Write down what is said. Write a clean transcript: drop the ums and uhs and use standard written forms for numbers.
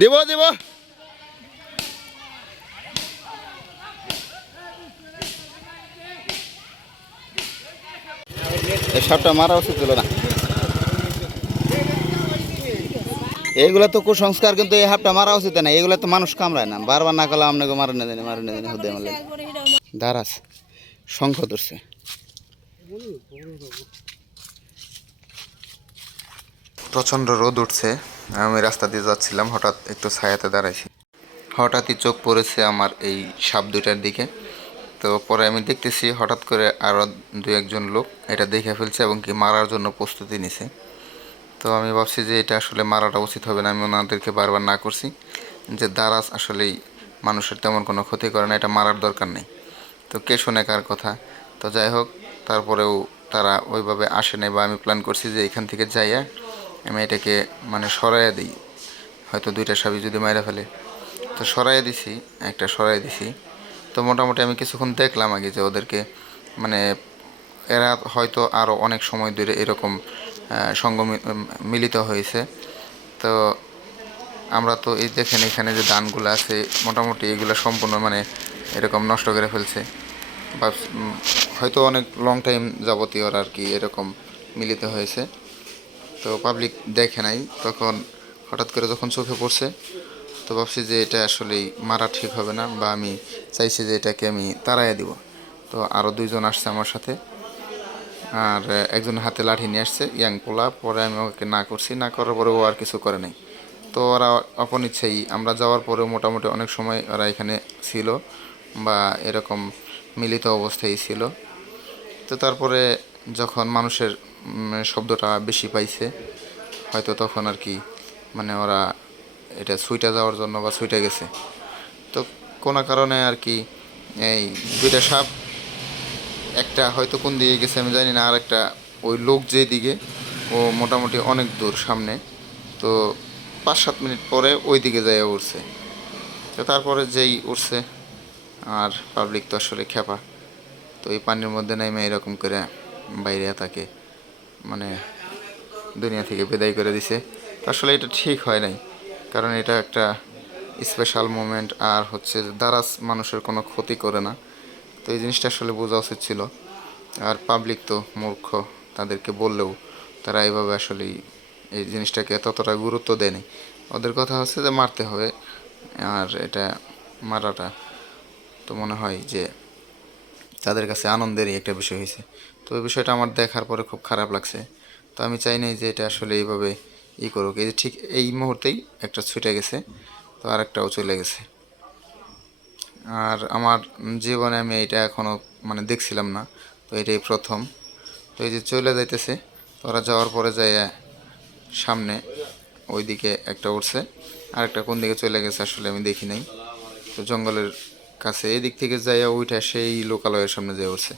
দেব দেব এই সাপটা মারা উচিত ছিল না। এইগুলা তো কুসংস্কার, কিন্তু এই সাপটা মারা উচিত না। এইগুলা তো মানুষ কামড়ায় না, বারবার না করলে আপনাকে মারে না জানি হতে মারলে দাঁড়াস শঙ্খ ধরছে। প্রচণ্ড রোদ উঠছে, আমি রাস্তা দিয়ে যাচ্ছিলাম, হঠাৎ একটু ছায়াতে দাঁড়াইছি। হঠাৎই চোখ পড়েছে আমার এই সাপ দুইটার দিকে। তো পরে আমি দেখতেছি হঠাৎ করে আরও দু একজন লোক এটা দেখে ফেলছে এবং কি মারার জন্য প্রস্তুতি নিছে। তো আমি ভাবছি যে এটা আসলে মারাটা উচিত হবে না। আমি ওনাদেরকে বারবার না করছি যে দারাজ আসলেই মানুষের তেমন কোনো ক্ষতি করে না, এটা মারার দরকার নেই। তো কে শোনে কার কথা। তো যাই হোক, তারপরেও তারা ওইভাবে আসে নাই, বা আমি প্ল্যান করছি যে এখান থেকে যাইয়া আমি এটাকে মানে সরাইয়া দিই, হয়তো দুইটা সাপই যদি মাইরা ফেলে। তো সরাইয়া দিছি, একটা সরাইয়া দিছি। তো মোটামুটি আমি কিছুক্ষণ দেখলাম আগে যে ওদেরকে মানে এরা হয়তো আরও অনেক সময় ধরে এরকম সঙ্গ মিলিত হয়েছে। তো আমরা তো এই দেখেন এখানে যে ধানগুলো আছে মোটামুটি এগুলো সম্পূর্ণ মানে এরকম নষ্ট করে ফেলছে, বা হয়তো অনেক লং টাইম যাবতীয় ওরা আর কি এরকম মিলিত হয়েছে। তো পাবলিক দেখে নাই, তখন হঠাৎ করে যখন চোখে পড়ছে তো ভাবছি যে এটা আসলেই মারা ঠিক হবে না, বা আমি চাইছি যে এটাকে আমি তাড়াইয়া দিব। তো আরও দুইজন আসছে আমার সাথে, আর একজন হাতে লাঠি নিয়ে আসছে, ইয়াং পোলা। পরে আমি ওকে না করছি, না করার পরে ও আর কিছু করে নাই। তো ওরা আপন ইচ্ছেই, আমরা যাওয়ার পরেও মোটামুটি অনেক সময় ওরা এখানে ছিল বা এরকম মিলিত অবস্থায় ছিল। তো তারপরে যখন মানুষের শব্দটা বেশি পাইছে হয়তো তখন আর কি মানে ওরা এটা ছুইটা যাওয়ার জন্য বা ছুইটা গেছে। তো কোনো কারণে আর কি এই দুইটা সাপ, একটা হয়তো কোন দিকে গেছে আমি জানি না, আর একটা ওই লোক যে দিকে ও মোটামুটি অনেক দূর সামনে। তো 5-7 মিনিট পরে ওই দিকে যাইয়া উঠছে। তো তারপরে যেই উঠছে, আর পাবলিক তো আসলে খেপা, তো এই পানির মধ্যে নেমে এরকম করে বাইরে তাকে মানে দুনিয়া থেকে বিদায় করে দিছে। তো আসলে এটা ঠিক হয় নাই, কারণ এটা একটা স্পেশাল মোমেন্ট, আর হচ্ছে দারাজ মানুষের কোনো ক্ষতি করে না। তো এই জিনিসটা আসলে বোঝা উচিত ছিল। আর পাবলিক তো মূর্খ, তাদেরকে বললেও তারা এইভাবে আসলেই এই জিনিসটাকে ততটা গুরুত্ব দেয়নি। ওদের কথা হচ্ছে যে মারতে হবে, আর এটা মারাটা তো মনে হয় যে তাদের কাছে আনন্দেরই একটা বিষয় হয়েছে। তো এই বিষয়টা আমার দেখার পরে খুব খারাপ লাগছে। তো আমি চাই নাই যে এটা আসলে এইভাবে করুক। এই যে ঠিক এই মুহূর্তেই একটা ছুটে গেছে, তো আরেকটাও চলে গেছে। আর আমার জীবনে আমি এটা এখনও মানে দেখছিলাম না, তো এটাই প্রথম। তো এই যে চলে যাইতেছে, তো ওরা যাওয়ার পরে যায় সামনে ওই দিকে একটা উঠছে, আরেকটা কোন দিকে চলে গেছে আসলে আমি দেখি নাই। তো জঙ্গলের কাছে এই দিক থেকে যাইয়া ওইটা সেই লোকালয়ের সামনে যেয়ে উঠছে।